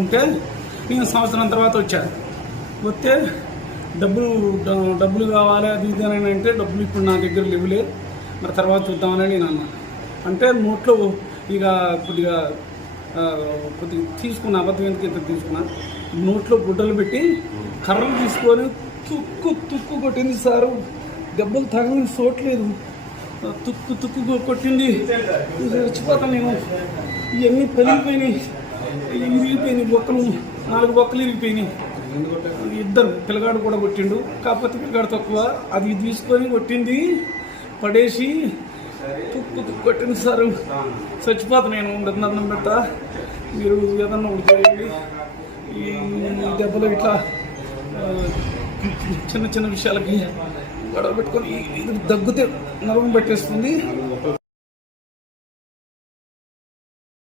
ఉంటే నేను సంవత్సరం తర్వాత వచ్చాను. వస్తే డబ్బులు కావాలి అది ఇది అని అంటే డబ్బులు ఇప్పుడు నా దగ్గర లేవులే, మరి తర్వాత చూద్దామని నేను అన్నా. అంటే నోట్లో ఇక కొద్దిగా తీసుకున్నా, అబద్ధం ఎందుకు ఇంత తీసుకున్నా, నోట్లో గుడ్డలు పెట్టి కర్రలు తీసుకొని తుక్కు కొట్టింది సారు. దెబ్బలు తగలని చోట్లేదు, తుక్కు కొట్టింది. చచ్చిపోతాను నేను. ఇవన్నీ పలిగిపోయినాయి, ఇరిగిపోయినాయి, బొక్కలు 4 బొక్కలు ఇరిగిపోయినాయి. ఇద్దరు పిల్లగాడు కూడా కొట్టిండు, కాకపోతే పిల్లగాడు తక్కువ. అది తీసుకొని కొట్టింది, పడేసి తుక్కు కొట్టింది సారు. చచ్చిపోతాను నేను. అన్నం పెట్టా, మీరు ఏదన్నా ఒకటి చేయండి. ఈ దెబ్బలు ఇట్లా చిన్న చిన్న విషయాలకి గొడవ పెట్టుకొని ఇది దగ్గుతే నరం పెట్టేస్తుంది.